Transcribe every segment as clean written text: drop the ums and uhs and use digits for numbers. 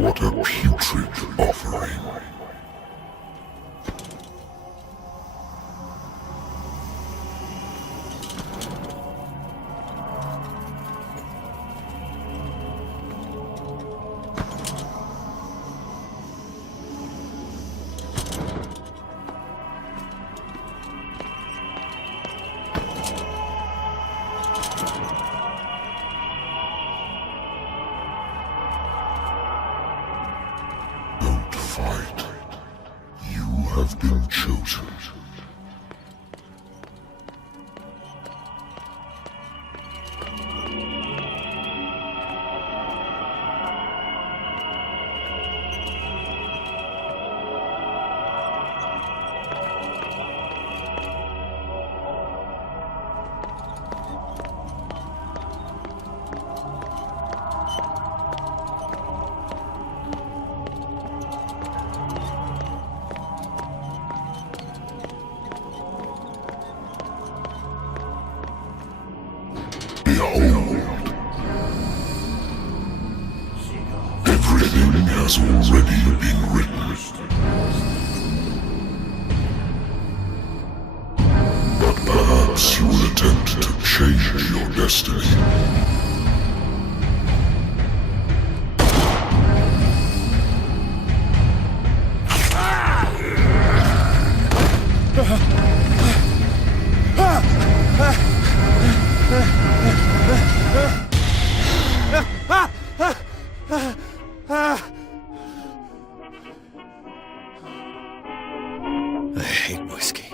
What a putrid offering. Fight. You have been chosen. Everything has already been written. But perhaps you will attempt to change your destiny. I hate whiskey.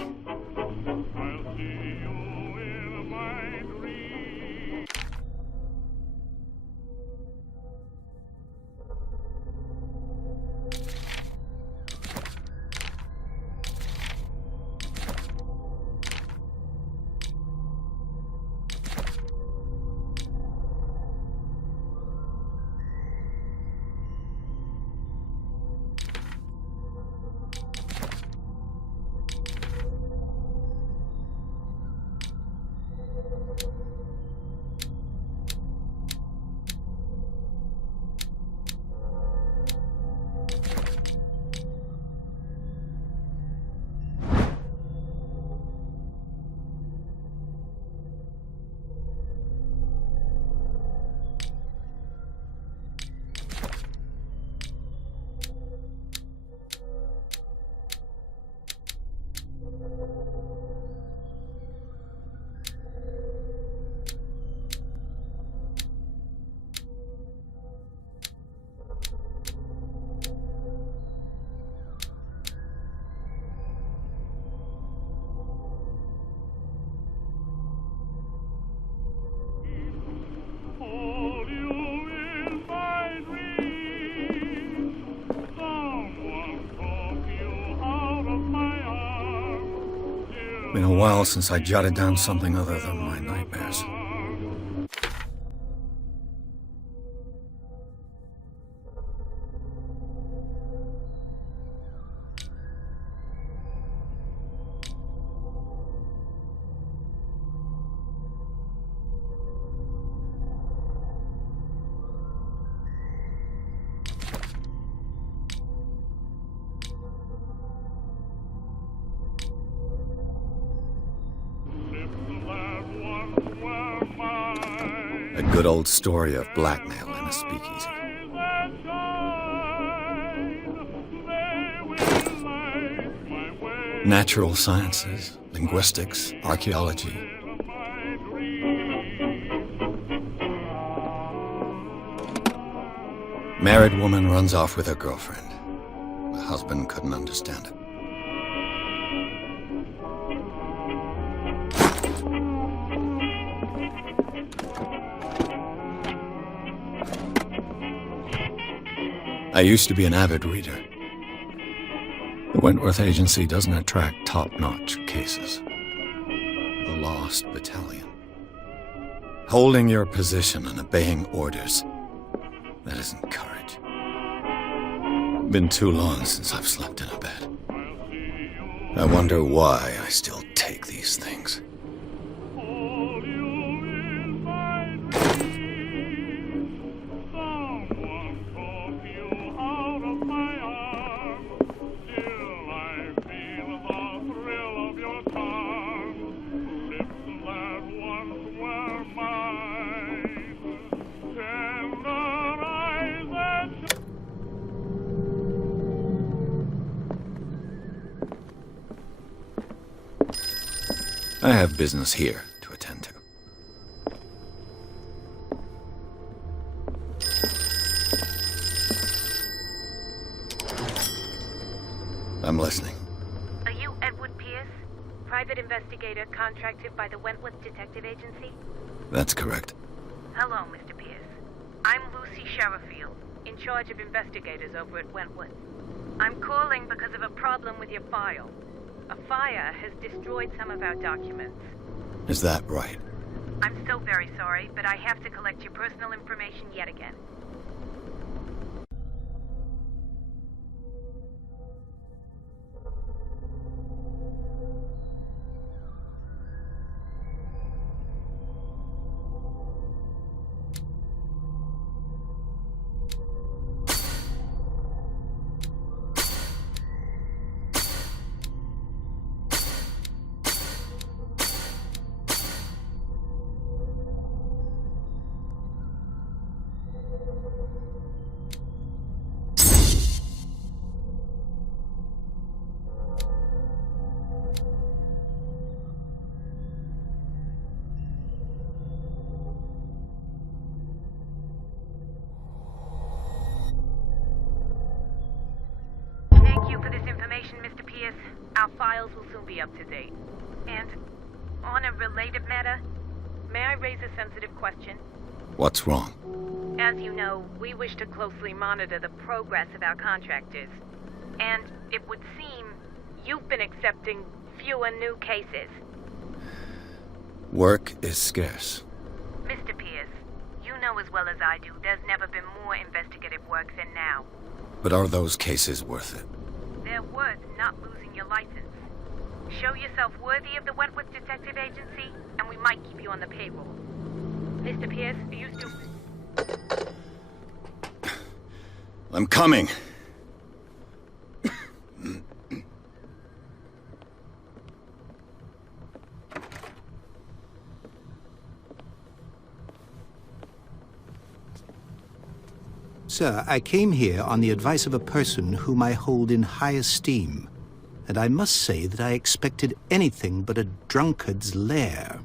Been a while since I jotted down something other than my nightmares. A good old story of blackmail in a speakeasy. Natural sciences, linguistics, archaeology. Married woman runs off with her girlfriend. The husband couldn't understand it. I used to be an avid reader. The Wentworth Agency doesn't attract top-notch cases. The Lost Battalion. Holding your position and obeying orders. That isn't courage. Been too long since I've slept in a bed. I wonder why I still take these things. I have business here to attend to. I'm listening. Are you Edward Pierce, private investigator contracted by the Wentworth Detective Agency? That's correct. Hello, Mr. Pierce. I'm Lucy Sherifield, in charge of investigators over at Wentworth. I'm calling because of a problem with your file. A fire has destroyed some of our documents. Is that right? I'm so very sorry, but I have to collect your personal information yet again. Thank you for this information, Mr. Pierce. Our files will soon be up to date. And on a related matter, may I raise a sensitive question? What's wrong? As you know, we wish to closely monitor the progress of our contractors. And it would seem you've been accepting fewer new cases. Work is scarce. Mr. Pierce, you know as well as I do, there's never been more investigative work than now. But are those cases worth it? They're worth not losing your license. Show yourself worthy of the Wentworth Detective Agency, and we might keep you on the payroll. Mr. Pierce, are you still... I'm coming! Sir, I came here on the advice of a person whom I hold in high esteem, and I must say that I expected anything but a drunkard's lair.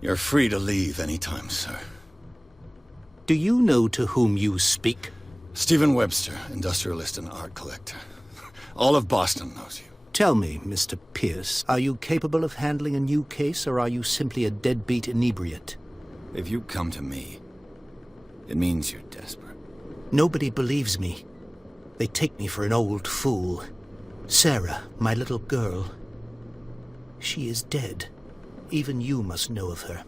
You're free to leave anytime, sir. Do you know to whom you speak? Stephen Webster, industrialist and art collector. All of Boston knows you. Tell me, Mr. Pierce, are you capable of handling a new case, or are you simply a deadbeat inebriate? If you come to me, it means you're desperate. Nobody believes me. They take me for an old fool. Sarah, my little girl, she is dead. Even you must know of her.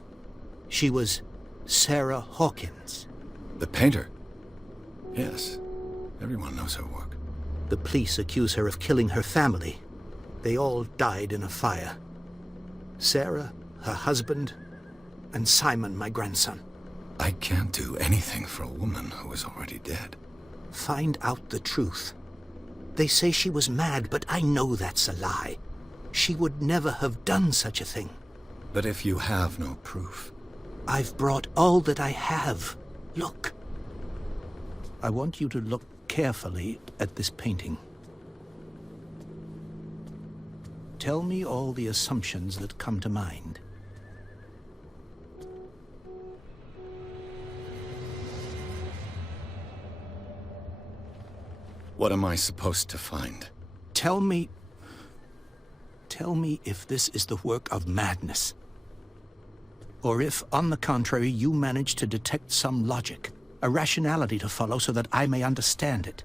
She was Sarah Hawkins. The painter? Yes. Everyone knows her work. The police accuse her of killing her family. They all died in a fire. Sarah, her husband, and Simon, my grandson. I can't do anything for a woman who is already dead. Find out the truth. They say she was mad, but I know that's a lie. She would never have done such a thing. But if you have no proof... I've brought all that I have. Look. I want you to look carefully at this painting. Tell me all the assumptions that come to mind. What am I supposed to find? Tell me if this is the work of madness. Or if, on the contrary, you manage to detect some logic, a rationality to follow so that I may understand it.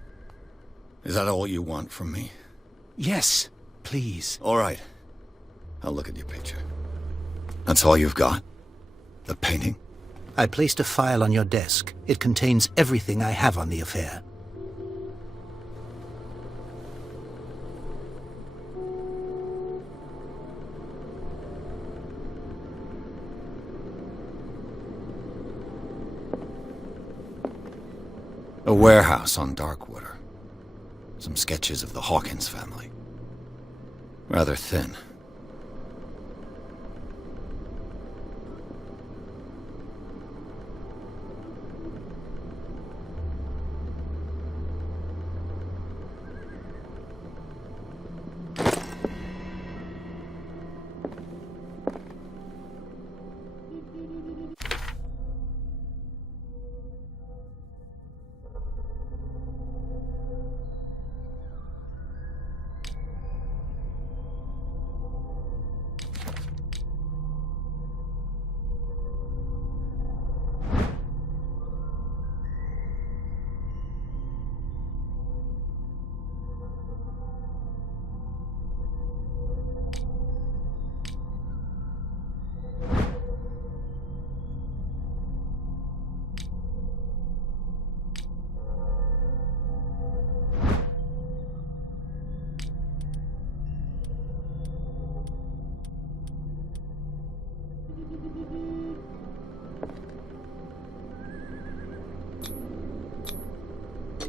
Is that all you want from me? Yes, please. All right. I'll look at your picture. That's all you've got? The painting? I placed a file on your desk. It contains everything I have on the affair. A warehouse on Darkwater. Some sketches of the Hawkins family. Rather thin.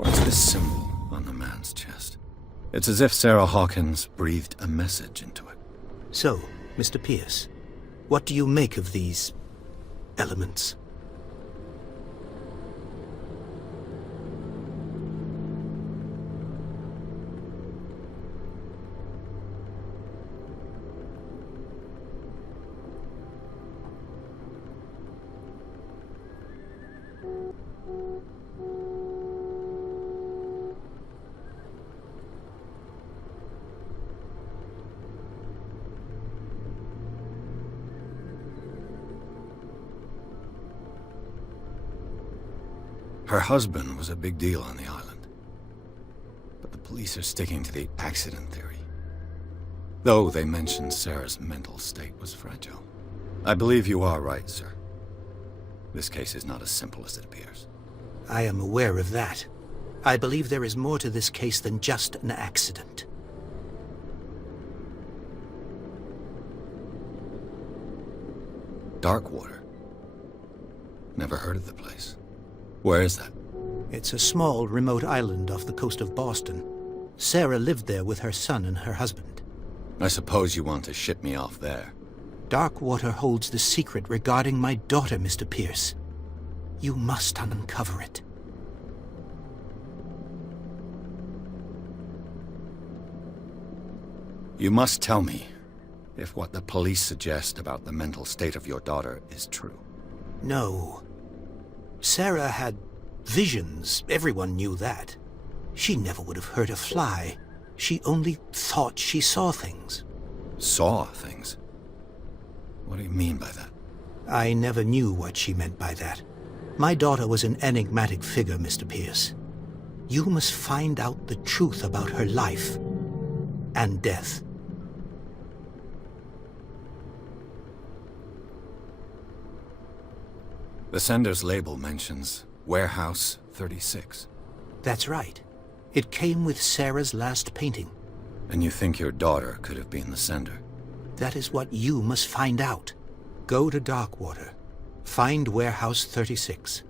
What's this symbol on the man's chest? It's as if Sarah Hawkins breathed a message into it. So, Mr. Pierce, what do you make of these elements? Her husband was a big deal on the island, but the police are sticking to the accident theory, though they mentioned Sarah's mental state was fragile. I believe you are right, sir. This case is not as simple as it appears. I am aware of that. I believe there is more to this case than just an accident. Darkwater. Never heard of the place. Where is that? It's a small, remote island off the coast of Boston. Sarah lived there with her son and her husband. I suppose you want to ship me off there. Darkwater holds the secret regarding my daughter, Mr. Pierce. You must uncover it. You must tell me if what the police suggest about the mental state of your daughter is true. No. Sarah had visions. Everyone knew that. She never would have hurt a fly. She only thought she saw things. Saw things? What do you mean by that? I never knew what she meant by that. My daughter was an enigmatic figure, Mr. Pierce. You must find out the truth about her life and death. The sender's label mentions Warehouse 36. That's right. It came with Sarah's last painting. And you think your daughter could have been the sender? That is what you must find out. Go to Darkwater. Find Warehouse 36.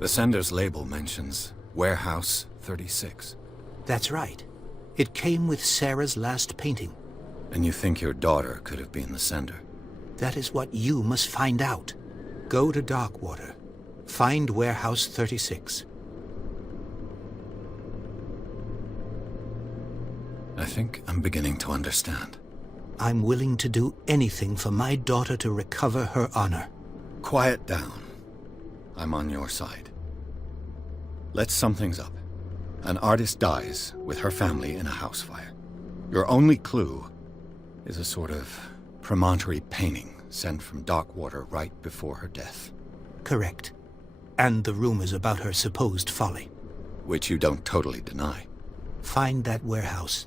The sender's label mentions Warehouse 36. That's right. It came with Sarah's last painting. And you think your daughter could have been the sender? That is what you must find out. Go to Darkwater. Find Warehouse 36. I think I'm beginning to understand. I'm willing to do anything for my daughter to recover her honor. Quiet down. I'm on your side. Let's sum things up. An artist dies with her family in a house fire. Your only clue is a sort of promontory painting sent from Darkwater right before her death. Correct. And the rumors about her supposed folly. Which you don't totally deny. Find that warehouse.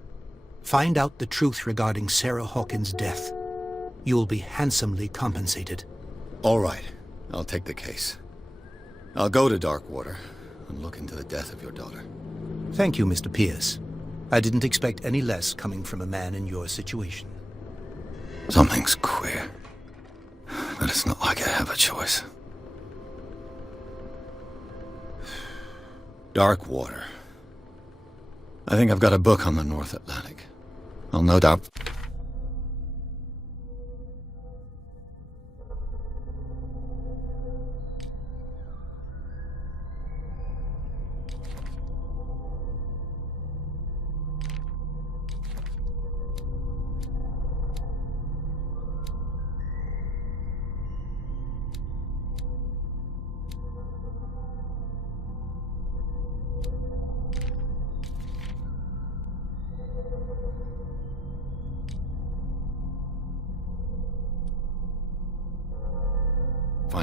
Find out the truth regarding Sarah Hawkins' death. You'll be handsomely compensated. All right. I'll take the case. I'll go to Darkwater and look into the death of your daughter. Thank you, Mr. Pierce. I didn't expect any less coming from a man in your situation. Something's queer. But it's not like I have a choice. Darkwater. I think I've got a book on the North Atlantic. I'll no doubt...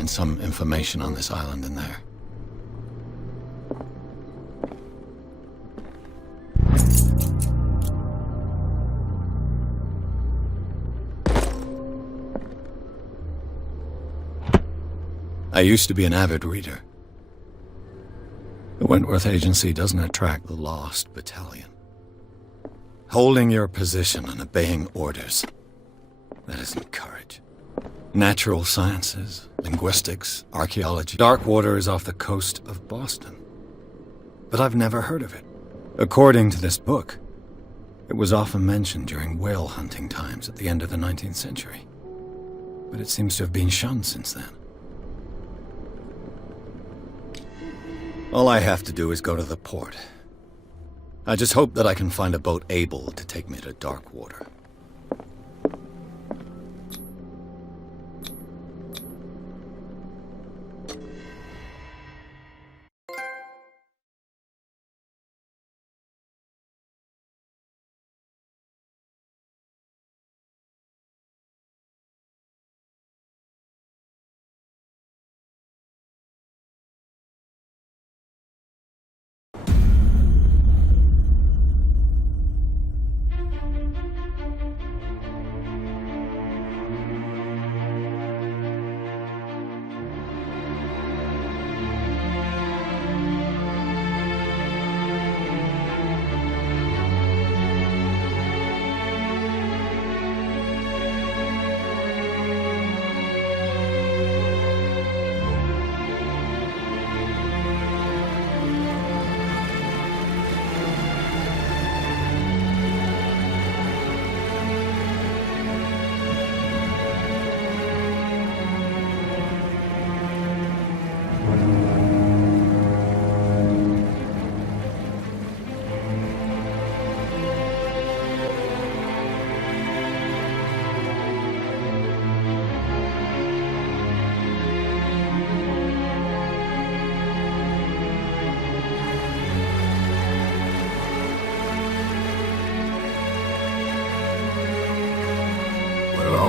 find some information on this island in there. I used to be an avid reader. The Wentworth Agency doesn't attract the lost battalion. Holding your position and obeying orders. That isn't courage. Natural sciences, linguistics, archaeology. Darkwater is off the coast of Boston. But I've never heard of it. According to this book, it was often mentioned during whale hunting times at the end of the 19th century. But it seems to have been shunned since then. All I have to do is go to the port. I just hope that I can find a boat able to take me to Darkwater.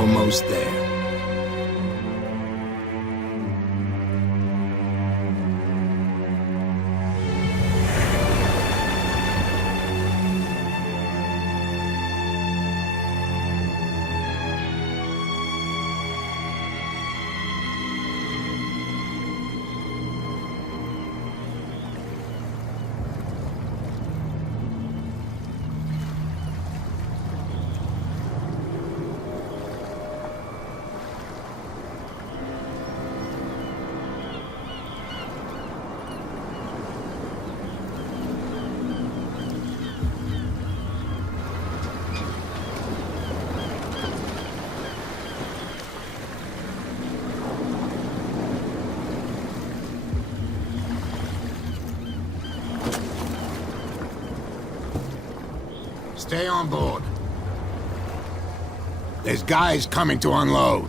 Almost there. Stay on board. There's guys coming to unload.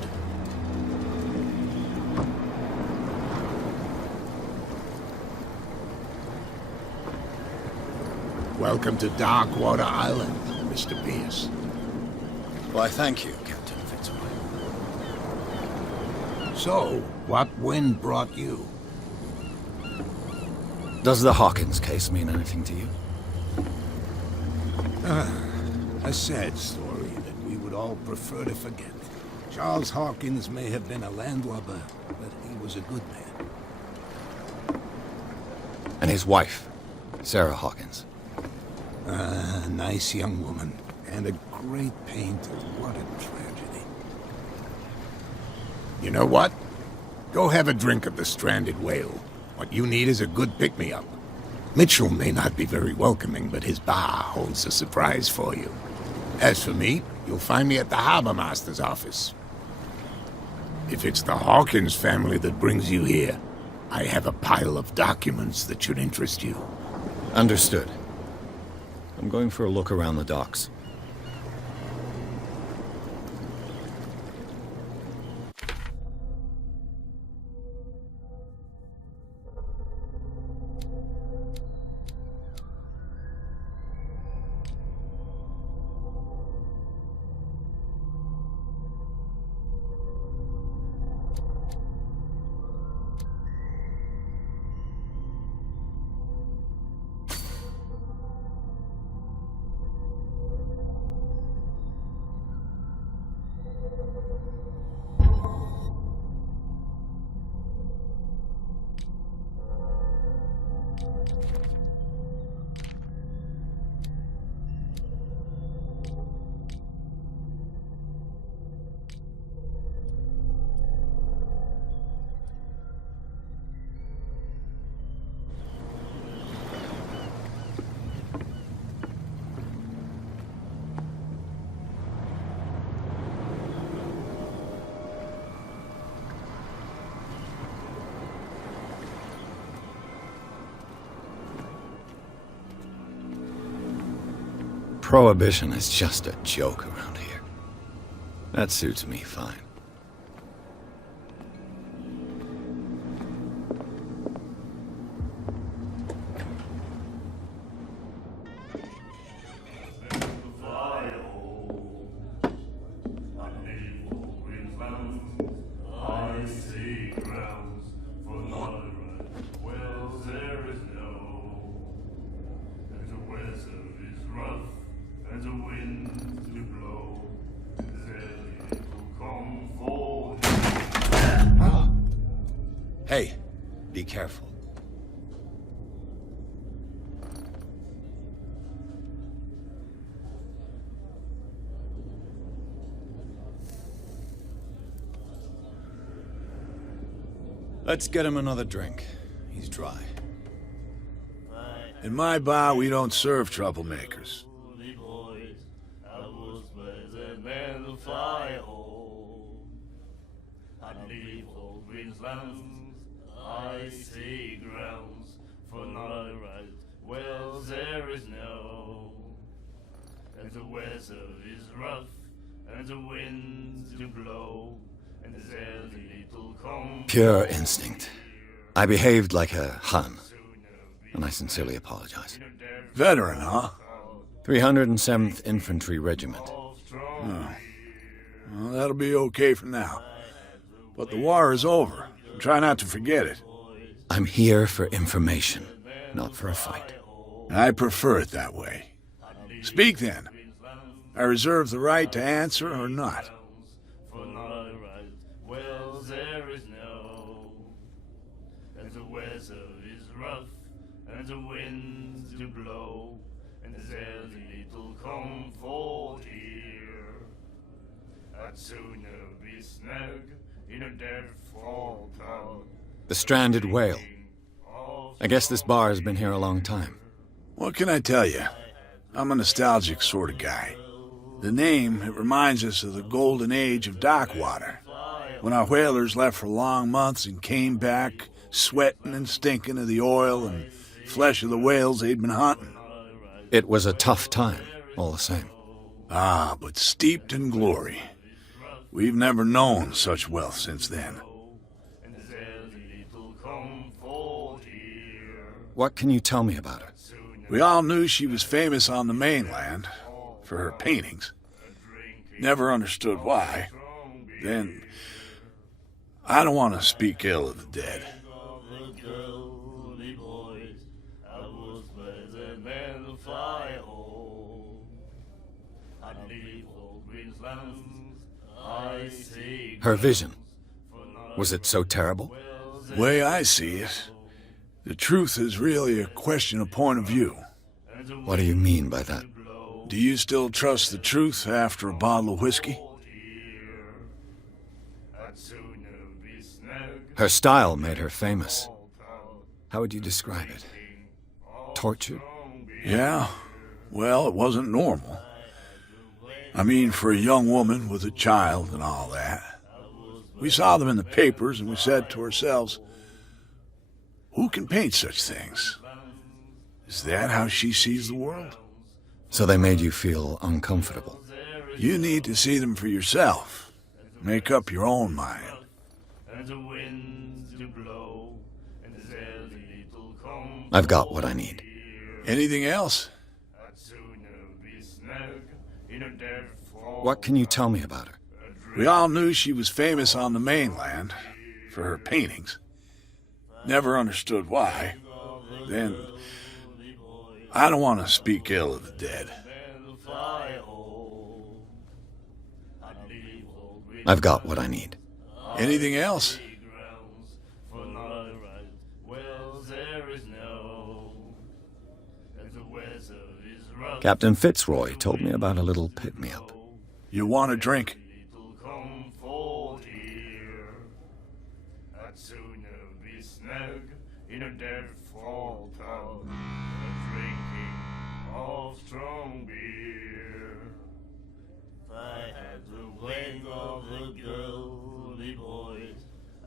Welcome to Darkwater Island, Mr. Pierce. Why, thank you, Captain Fitzroy. So, what wind brought you? Does the Hawkins case mean anything to you? A sad story that we would all prefer to forget. Charles Hawkins may have been a landlubber, but he was a good man. And his wife, Sarah Hawkins. A nice young woman, and a great painter. What a tragedy. You know what? Go have a drink of the stranded whale. What you need is a good pick-me-up. Mitchell may not be very welcoming, but his bar holds a surprise for you. As for me, you'll find me at the Harbor Master's office. If it's the Hawkins family that brings you here, I have a pile of documents that should interest you. Understood. I'm going for a look around the docks. Prohibition is just a joke around here. That suits me fine. Hey, be careful. Let's get him another drink. He's dry. In my bar, we don't serve troublemakers. I see grounds for not a right. Well, there is no. And the weather is rough, and the winds do blow, and there's a little calm. Pure instinct. I behaved like a Hun, and I sincerely apologize. Veteran, huh? 307th Infantry Regiment. Oh. Well, that'll be okay for now. But the war is over. Try not to forget it. I'm here for information, not for a fight. I prefer it that way. Speak then. I reserve the right to answer or not. Well, there is no. And the weather is rough, and the winds do blow, and there's a little comfort here. I'd sooner be snug in a dead fall town. The stranded whale. I guess this bar has been here a long time. What can I tell you? I'm a nostalgic sort of guy. The name, it reminds us of the golden age of dock water, when our whalers left for long months and came back sweating and stinking of the oil and flesh of the whales they'd been hunting. It was a tough time, all the same. Ah, but steeped in glory. We've never known such wealth since then. What can you tell me about her? We all knew she was famous on the mainland for her paintings. Never understood why. Then, I don't want to speak ill of the dead. Her vision. Was it so terrible? The way I see it, the truth is really a question of point of view. What do you mean by that? Do you still trust the truth after a bottle of whiskey? Her style made her famous. How would you describe it? Tortured? Yeah. Well, it wasn't normal. I mean, for a young woman with a child and all that. We saw them in the papers and we said to ourselves, who can paint such things? Is that how she sees the world? So they made you feel uncomfortable? You need to see them for yourself. Make up your own mind. I've got what I need. Anything else? What can you tell me about her? We all knew she was famous on the mainland for her paintings. Never understood why. Then, I don't want to speak ill of the dead. I've got what I need. Anything else? Captain Fitzroy told me about a little pick-me-up. You want a drink? In a dead fall town, drinking of strong beer. I had the wing of the girly boys.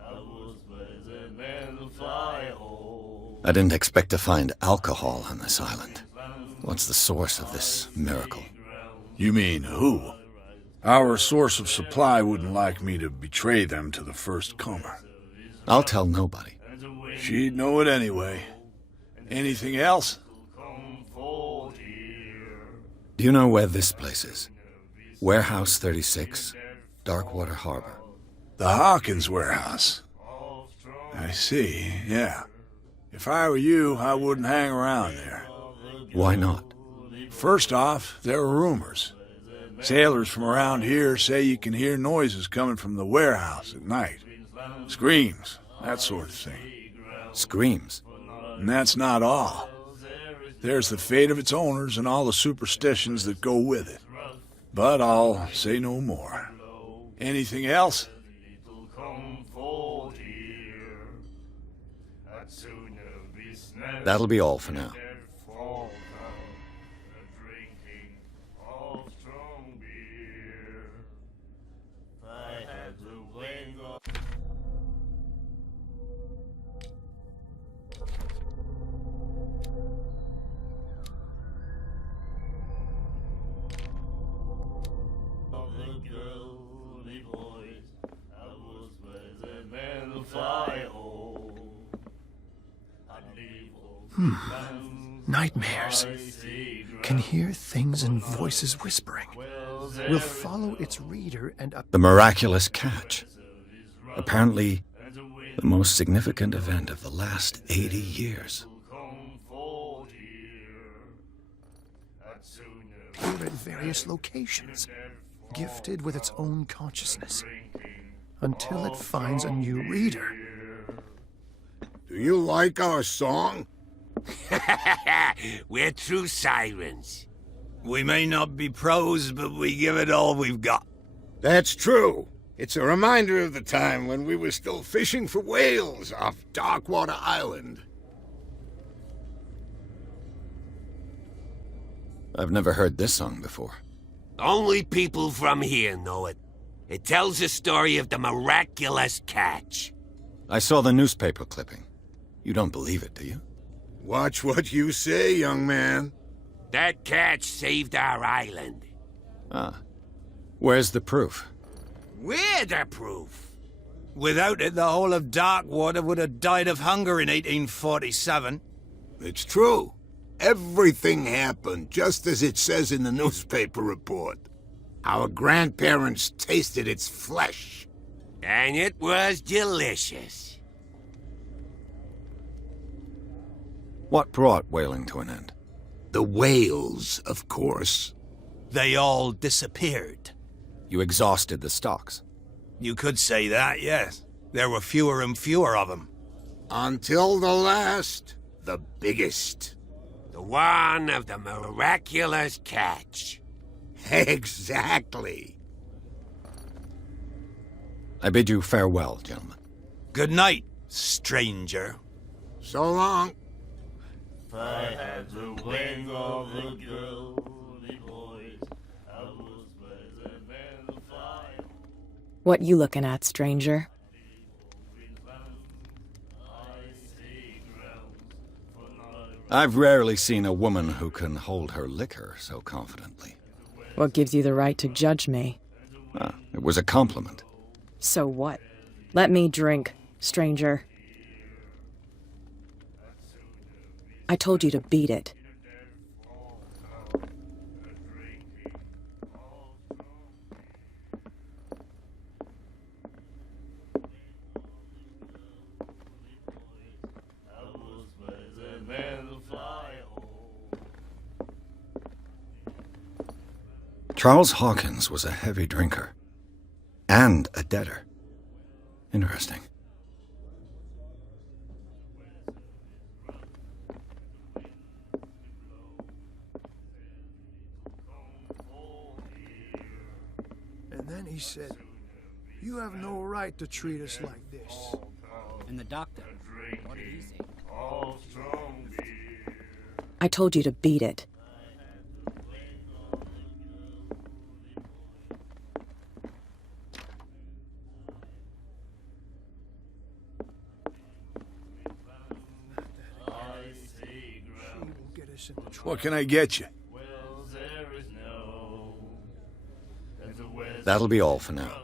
I was better than the fire hole. I didn't expect to find alcohol on this island. What's the source of this miracle? You mean who? Our source of supply wouldn't like me to betray them to the first comer. I'll tell nobody. She'd know it anyway. Anything else? Do you know where this place is? Warehouse 36, Darkwater Harbor. The Hawkins warehouse. I see, yeah. If I were you, I wouldn't hang around there. Why not? First off, there are rumors. Sailors from around here say you can hear noises coming from the warehouse at night. Screams, that sort of thing. Screams? And that's not all. There's the fate of its owners and all the superstitions that go with it. But I'll say no more. Anything else? That'll be all for now. Nightmares. Can hear things and voices whispering. Will follow its reader and up. The miraculous catch. Apparently, the most significant event of the last 80 years. Appear at various locations, gifted with its own consciousness, until it finds a new reader. Do you like our song? We're true sirens. We may not be pros, but we give it all we've got. That's true. It's a reminder of the time when we were still fishing for whales off Darkwater Island. I've never heard this song before. Only people from here know it. It tells the story of the miraculous catch. I saw the newspaper clipping. You don't believe it, do you? Watch what you say, young man. That catch saved our island. Ah. Where's the proof? We're the proof. Without it, the whole of Darkwater would have died of hunger in 1847. It's true. Everything happened just as it says in the newspaper report. Our grandparents tasted its flesh. And it was delicious. What brought whaling to an end? The whales, of course. They all disappeared. You exhausted the stocks. You could say that, yes. There were fewer and fewer of them. Until the last, the biggest. The one of the miraculous catch. Exactly. I bid you farewell, gentlemen. Good night, stranger. So long. I had the wing of the girly boys. I was better than the fire. What you looking at, stranger? I've rarely seen a woman who can hold her liquor so confidently. What gives you the right to judge me? Ah, it was a compliment. So what? Let me drink, stranger. I told you to beat it. Charles Hawkins was a heavy drinker. And a debtor. Interesting. And then he said, "You have no right to treat us like this." And the doctor, what did he say? I told you to beat it. What can I get you? Well, there is no. And the weather That'll be all for now.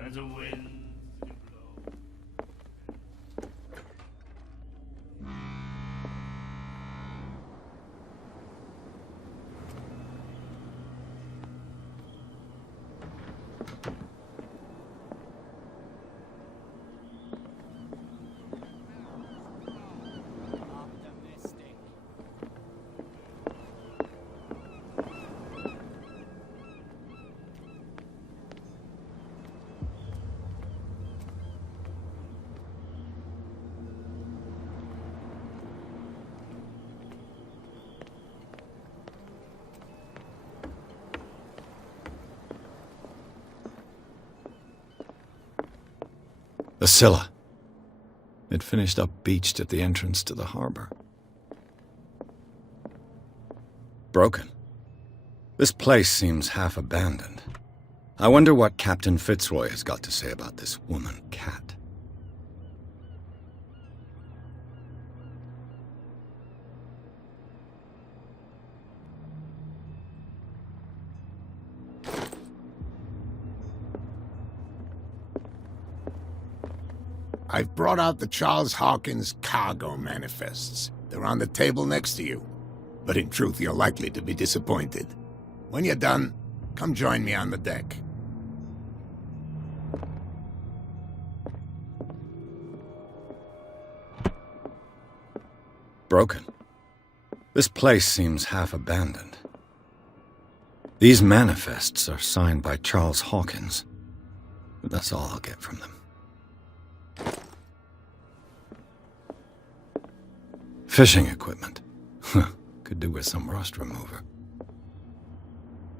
and the wind to blow. Optimistic. The Scylla. It finished up beached at the entrance to the harbor. Broken. This place seems half abandoned. I wonder what Captain Fitzroy has got to say about this woman cat. I've brought out the Charles Hawkins cargo manifests. They're on the table next to you. But in truth, you're likely to be disappointed. When you're done, come join me on the deck. Broken. This place seems half abandoned. These manifests are signed by Charles Hawkins. But that's all I'll get from them. Fishing equipment. Could do with some rust remover.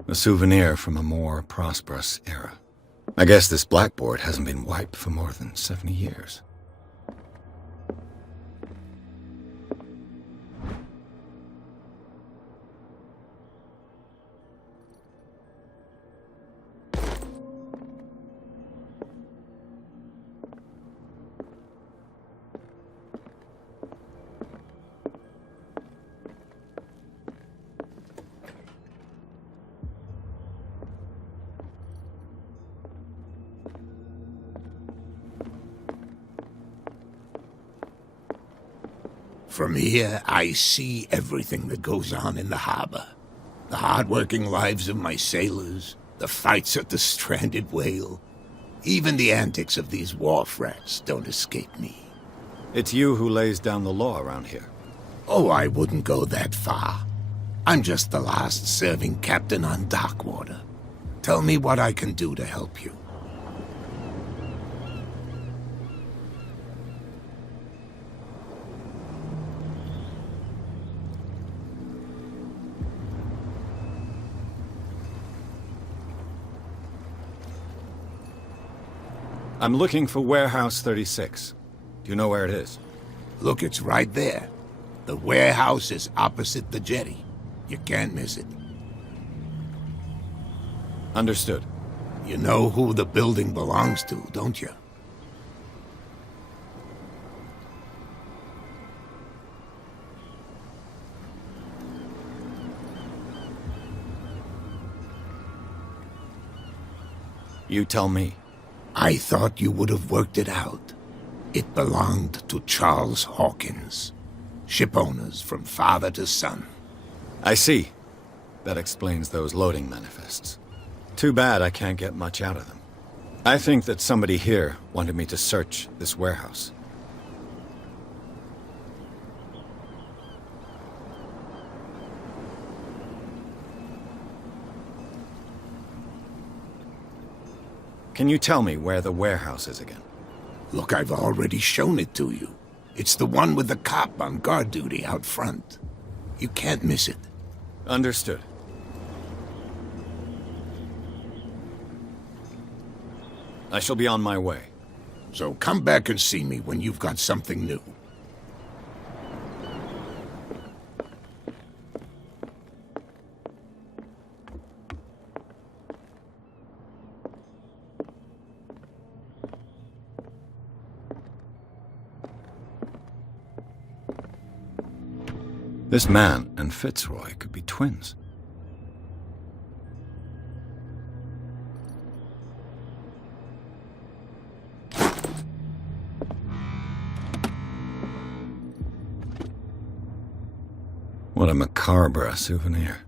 A souvenir from a more prosperous era. I guess this blackboard hasn't been wiped for more than 70 years. From here, I see everything that goes on in the harbor. The hard-working lives of my sailors, the fights at the stranded whale. Even the antics of these wharf rats don't escape me. It's you who lays down the law around here. Oh, I wouldn't go that far. I'm just the last serving captain on Darkwater. Tell me what I can do to help you. I'm looking for Warehouse 36. Do you know where it is? Look, it's right there. The warehouse is opposite the jetty. You can't miss it. Understood. You know who the building belongs to, don't you? You tell me. I thought you would have worked it out. It belonged to Charles Hawkins. Ship owners from father to son. I see. That explains those loading manifests. Too bad I can't get much out of them. I think that somebody here wanted me to search this warehouse. Can you tell me where the warehouse is again? Look, I've already shown it to you. It's the one with the cop on guard duty out front. You can't miss it. Understood. I shall be on my way. So come back and see me when you've got something new. This man and Fitzroy could be twins. What a macabre souvenir.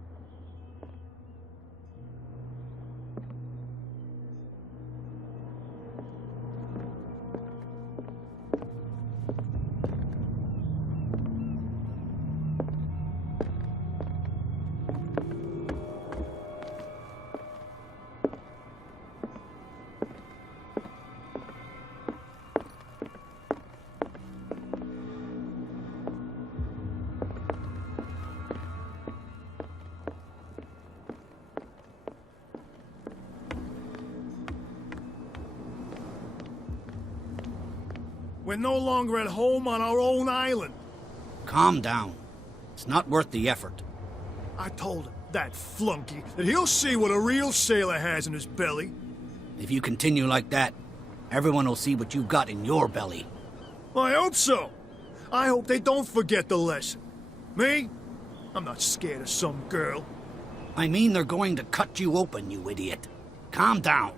We're no longer at home on our own island. Calm down. It's not worth the effort. I told him, that flunky, that he'll see what a real sailor has in his belly. If you continue like that, everyone will see what you've got in your belly. I hope so. I hope they don't forget the lesson. Me? I'm not scared of some girl. I mean they're going to cut you open, you idiot. Calm down.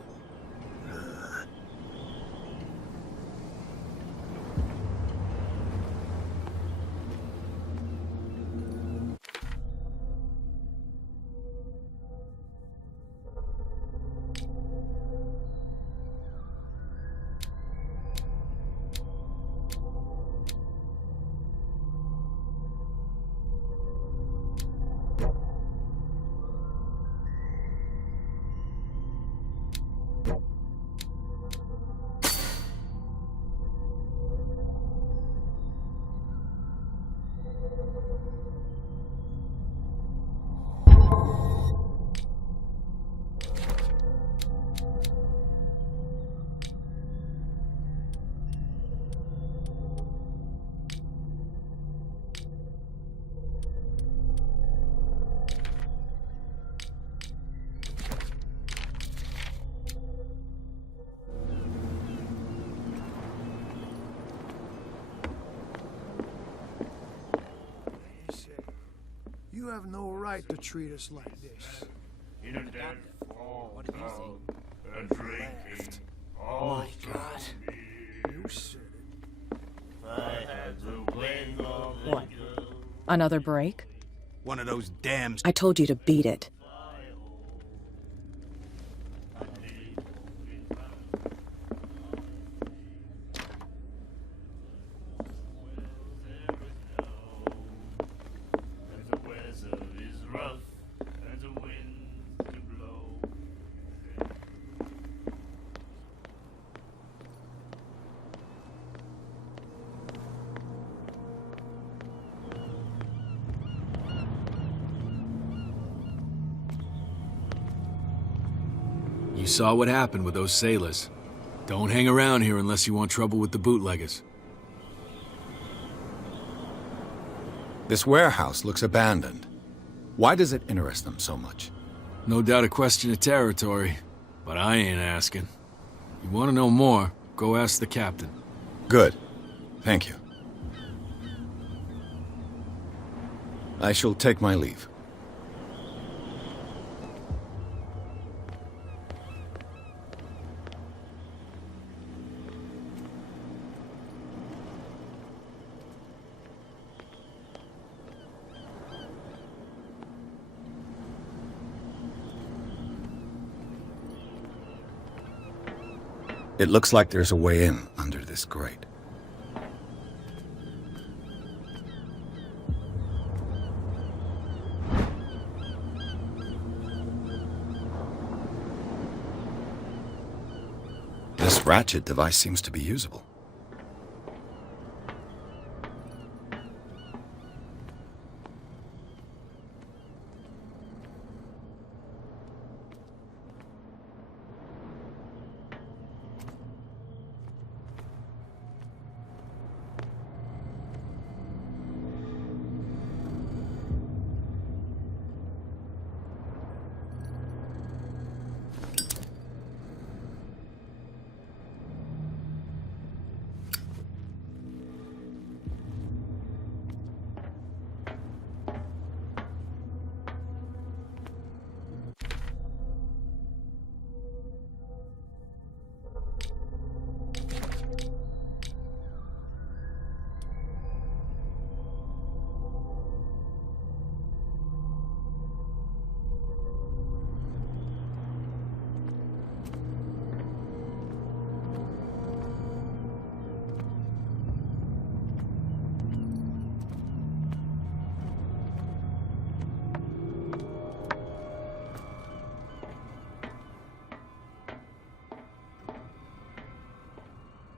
You have no right to treat us like this. In a dead fall, What did you say? a drinking. Oh my God. You said it. I had to wing of the What? Another break? One of those damn... I told you to beat it. You saw what happened with those sailors. Don't hang around here unless you want trouble with the bootleggers. This warehouse looks abandoned. Why does it interest them so much? No doubt a question of territory, but I ain't asking. You want to know more, go ask the captain. Good. Thank you. I shall take my leave. It looks like there's a way in under this grate. This ratchet device seems to be usable.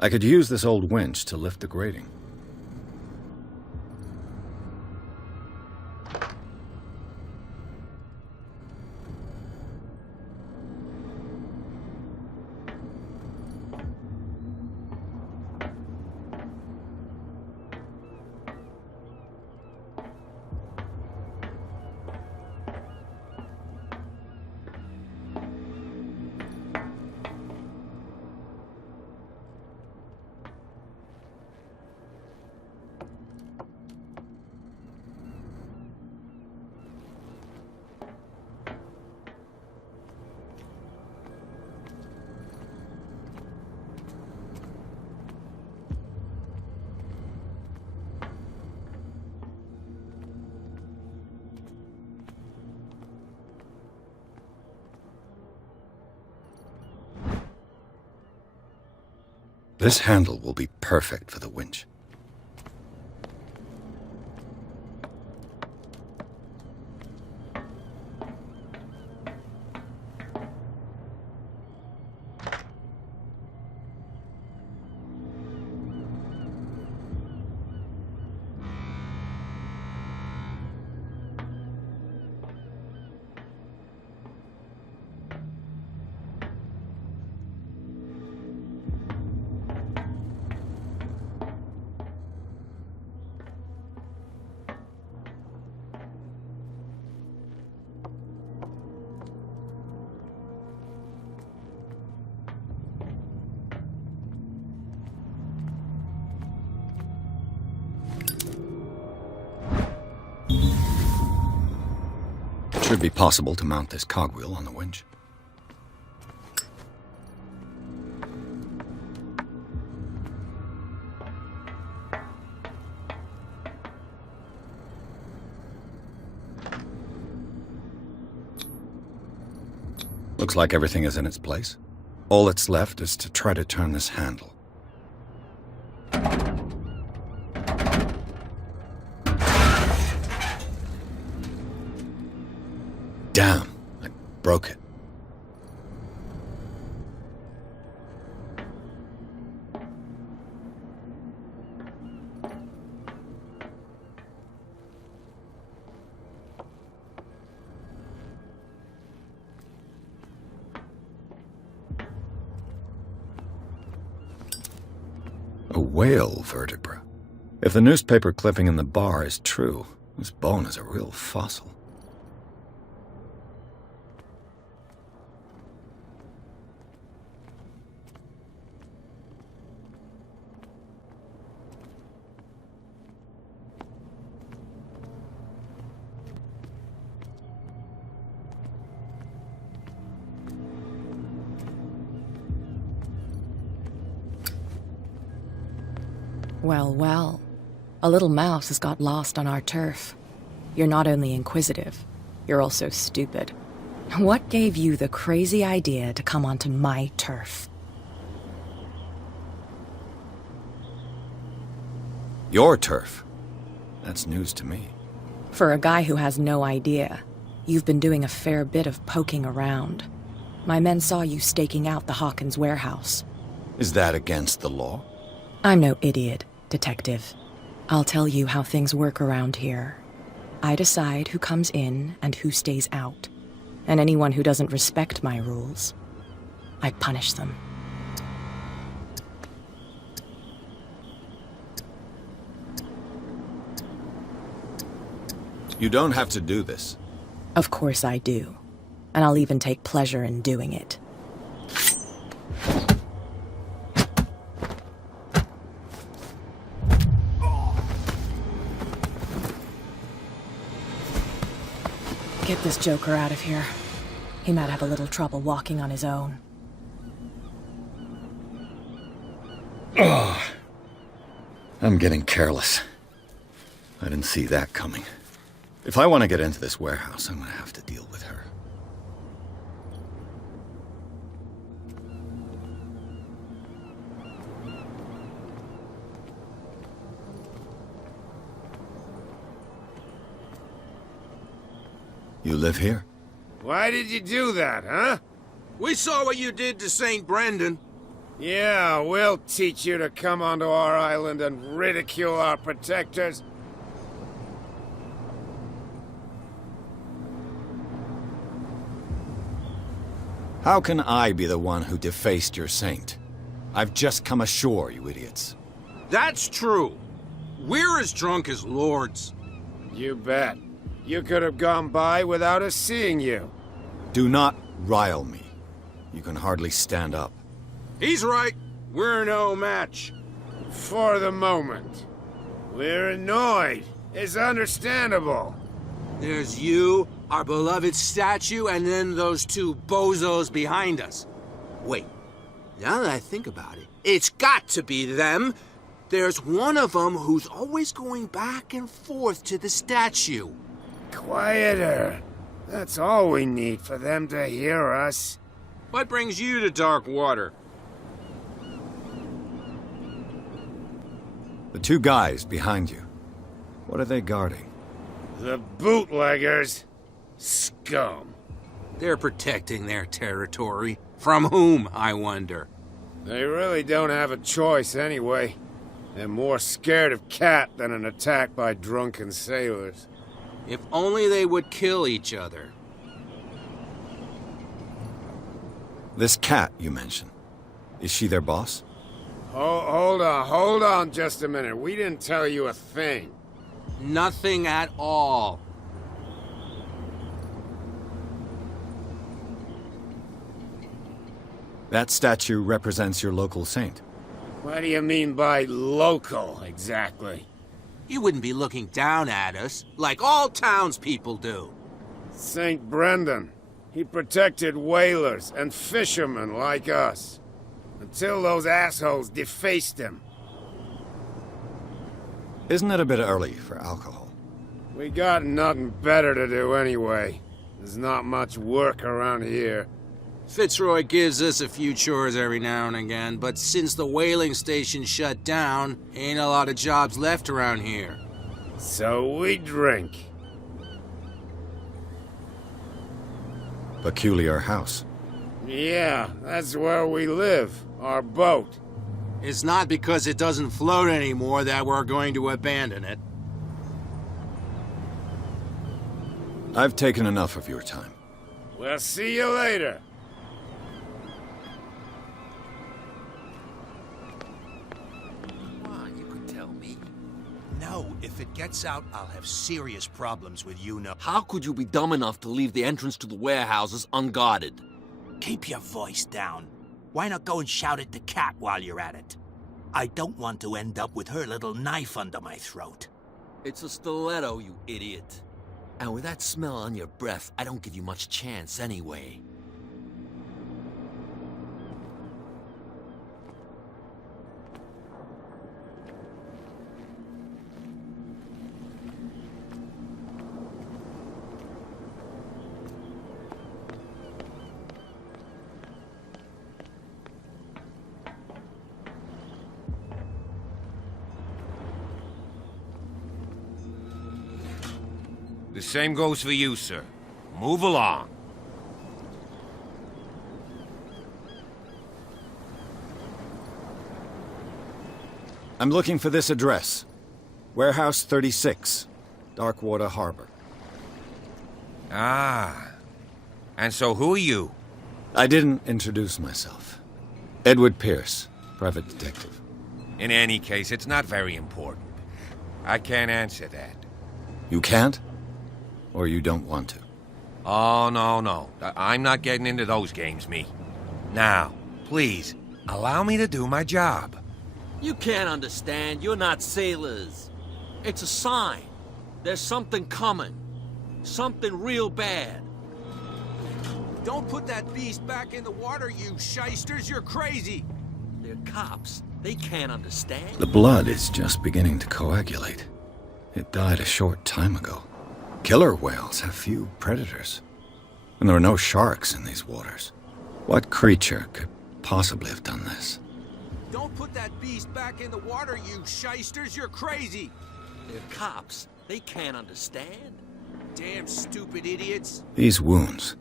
I could use this old winch to lift the grating. This handle will be perfect for the winch. It should be possible to mount this cogwheel on the winch. Looks like everything is in its place. All that's left is to try to turn this handle. Damn, I broke it. A whale vertebra. If the newspaper clipping in the bar is true, this bone is a real fossil. Well, well. A little mouse has got lost on our turf. You're not only inquisitive, you're also stupid. What gave you the crazy idea to come onto my turf? Your turf? That's news to me. For a guy who has no idea, you've been doing a fair bit of poking around. My men saw you staking out the Hawkins warehouse. Is that against the law? I'm no idiot, Detective. I'll tell you how things work around here. I decide who comes in and who stays out. And anyone who doesn't respect my rules, I punish them. You don't have to do this. Of course I do. And I'll even take pleasure in doing it. Get this joker out of here. He might have a little trouble walking on his own. Oh, I'm getting careless. I didn't see that coming. If I want to get into this warehouse, I'm going to have to deal with her. You live Why did you do that, huh? We saw what you did to St. Brendan. Yeah, we'll teach you to come onto our island and ridicule our protectors. How can I be the one who defaced your saint? I've just come ashore, you idiots. That's true. We're as drunk as lords. You bet. You could have gone by without us seeing you. Do not rile me. You can hardly stand up. He's right. We're no match. For the moment. We're annoyed. It's understandable. There's you, our beloved statue, and then those two bozos behind us. Wait, now that I think about it, it's got to be them. There's one of them who's always going back and forth to the statue. Quieter. That's all we need for them to hear us. What brings you to dark water? The two guys behind you. What are they guarding? The bootleggers. Scum. They're protecting their territory. From whom, I wonder? They really don't have a choice anyway. They're more scared of Cat than an attack by drunken sailors. If only they would kill each other. This Cat you mentioned. Is she their boss? Hold on just a minute. We didn't tell you a thing. Nothing at all. That statue represents your local saint. What do you mean by local, exactly? You wouldn't be looking down at us, like all townspeople do. St. Brendan. He protected whalers and fishermen like us. Until those assholes defaced him. Isn't it a bit early for alcohol? We got nothing better to do anyway. There's not much work around here. Fitzroy gives us a few chores every now and again, but since the whaling station shut down, ain't a lot of jobs left around here. So we drink. Peculiar house. Yeah, that's where we live. Our boat. It's not because it doesn't float anymore that we're going to abandon it. I've taken enough of your time. We'll see you later. You could tell me. No, if it gets out, I'll have serious problems with you now. How could you be dumb enough to leave the entrance to the warehouses unguarded? Keep your voice down. Why not go and shout at the Cat while you're at it? I don't want to end up with her little knife under my throat. It's a stiletto, you idiot. And with that smell on your breath, I don't give you much chance anyway. The same goes for you, sir. Move along. I'm looking for this address. Warehouse 36, Darkwater Harbor. Ah. And so who are you? I didn't introduce myself. Edward Pierce, private detective. In any case, it's not very important. I can't answer that. You can't? Or you don't want to? Oh, no. I'm not getting into those games, me. Now, please, allow me to do my job. You can't understand. You're not sailors. It's a sign. There's something coming. Something real bad. Don't put that beast back in the water, you shysters. You're crazy. They're cops. They can't understand. The blood is just beginning to coagulate. It died a short time ago. Killer whales have few predators. And there are no sharks in these waters. What creature could possibly have done this? Don't put that beast back in the water, you shysters. You're crazy. They're cops. They can't understand. Damn stupid idiots. These wounds,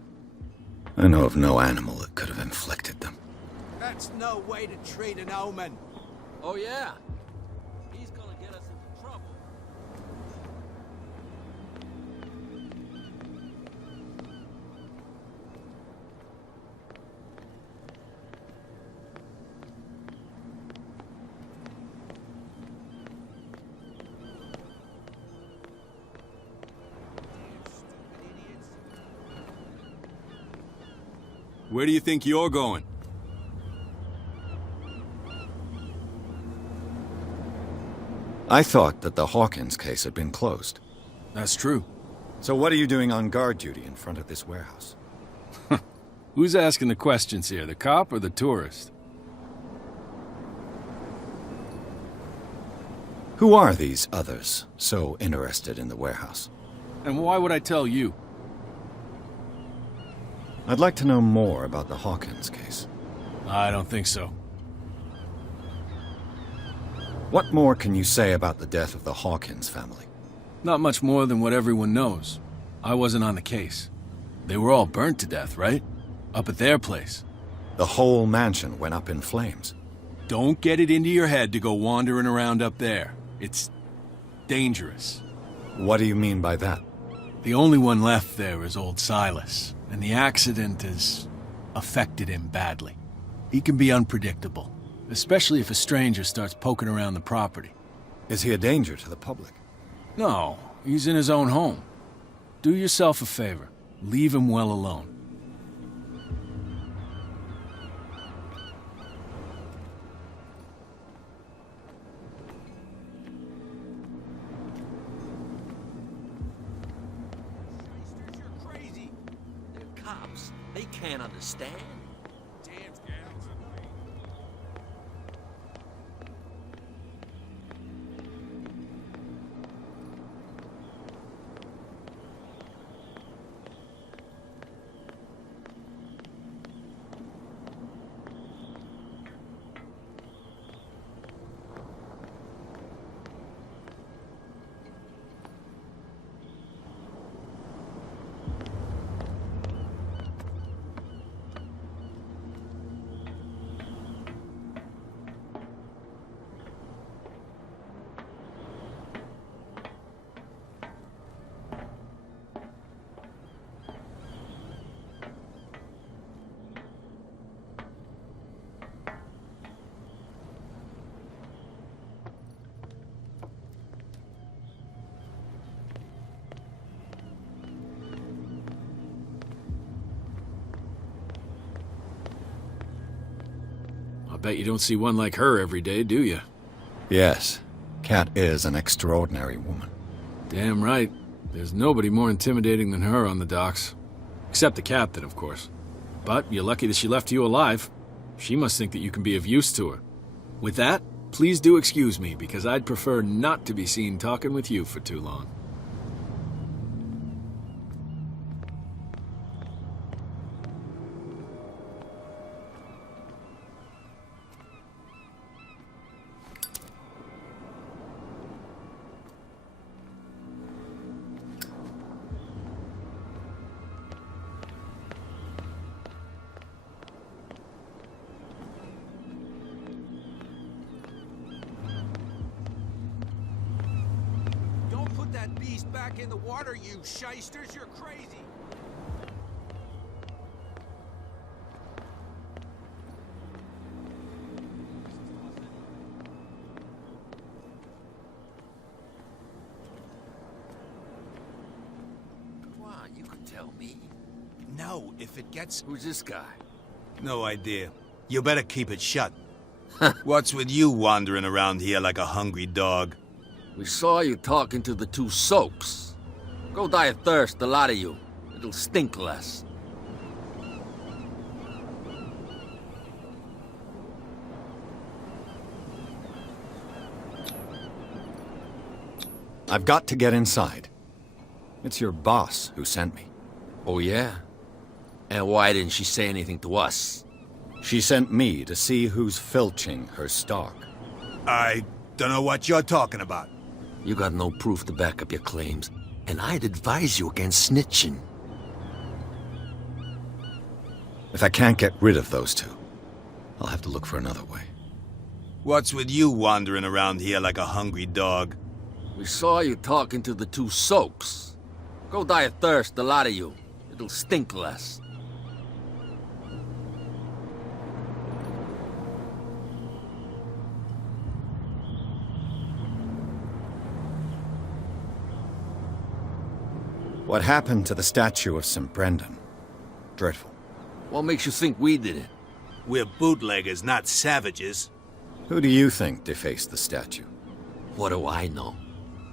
I know of no animal that could have inflicted them. That's no way to treat an omen. Oh, yeah? He's gonna get us into trouble. Where do you think you're going? I thought that the Hawkins case had been closed. That's true. So what are you doing on guard duty in front of this warehouse? Who's asking the questions here, the cop or the tourist? Who are these others so interested in the warehouse? And why would I tell you? I'd like to know more about the Hawkins case. I don't think so. What more can you say about the death of the Hawkins family? Not much more than what everyone knows. I wasn't on the case. They were all burnt to death, right? Up at their place. The whole mansion went up in flames. Don't get it into your head to go wandering around up there. It's dangerous. What do you mean by that? The only one left there is old Silas, and the accident has affected him badly. He can be unpredictable, especially if a stranger starts poking around the property. Is he a danger to the public? No, he's in his own home. Do yourself a favor. Leave him well alone. They can't understand. Bet you don't see one like her every day, do you? Yes. Cat is an extraordinary woman. Damn right. There's nobody more intimidating than her on the docks. Except the captain, of course. But you're lucky that she left you alive. She must think that you can be of use to her. With that, please do excuse me, because I'd prefer not to be seen talking with you for too long. That beast back in the water, you shysters! You're crazy! Come on, you can tell me. No, if it gets... Who's this guy? No idea. You better keep it shut. What's with you wandering around here like a hungry dog? We saw you talking to the two soaps. Go die of thirst, the lot of you. It'll stink less. I've got to get inside. It's your boss who sent me. Oh, yeah? And why didn't she say anything to us? She sent me to see who's filching her stock. I don't know what you're talking about. You got no proof to back up your claims, and I'd advise you against snitching. If I can't get rid of those two, I'll have to look for another way. What's with you wandering around here like a hungry dog? We saw you talking to the two soaks. Go die of thirst, the lot of you. It'll stink less. What happened to the statue of St. Brendan? Dreadful. What makes you think we did it? We're bootleggers, not savages. Who do you think defaced the statue? What do I know?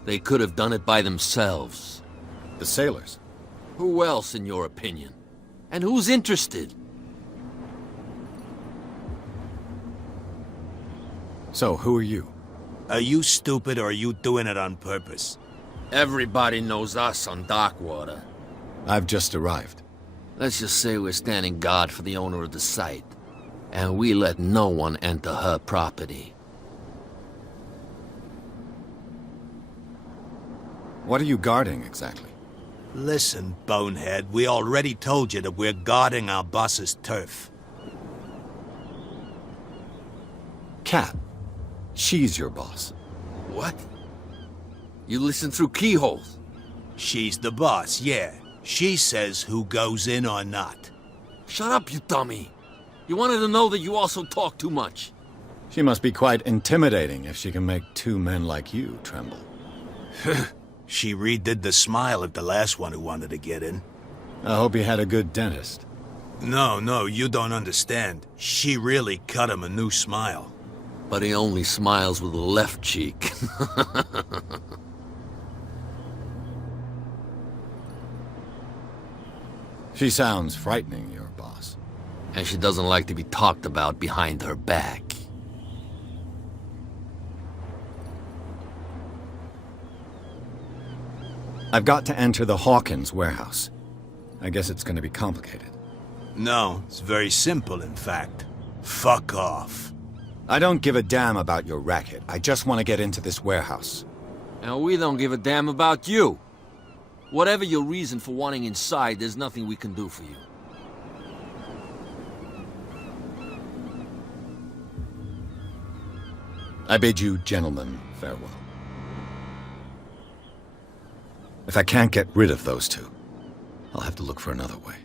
They could have done it by themselves. The sailors? Who else, in your opinion? And who's interested? So, who are you? Are you stupid or are you doing it on purpose? Everybody knows us on Darkwater. I've just arrived. Let's just say we're standing guard for the owner of the site. And we let no one enter her property. What are you guarding, exactly? Listen, bonehead, we already told you that we're guarding our boss's turf. Cat. She's your boss. What? You listen through keyholes? She's the boss, yeah. She says who goes in or not. Shut up, you dummy. You wanted to know that you also talk too much. She must be quite intimidating if she can make two men like you tremble. She redid the smile at the last one who wanted to get in. I hope he had a good dentist. No, you don't understand. She really cut him a new smile. But he only smiles with the left cheek. She sounds frightening, your boss. And she doesn't like to be talked about behind her back. I've got to enter the Hawkins warehouse. I guess it's going to be complicated. No, it's very simple, in fact. Fuck off. I don't give a damn about your racket. I just want to get into this warehouse. And we don't give a damn about you. Whatever your reason for wanting inside, there's nothing we can do for you. I bid you, gentlemen, farewell. If I can't get rid of those two, I'll have to look for another way.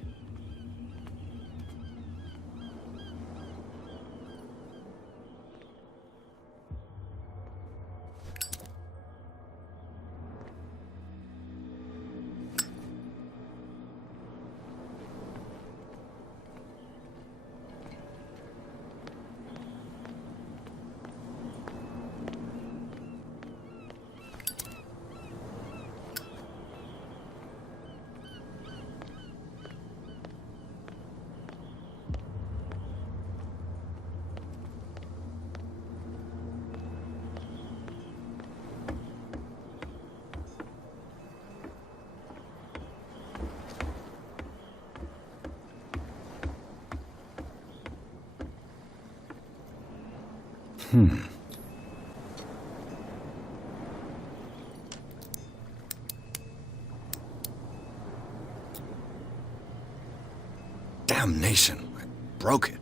Damnation, I broke it.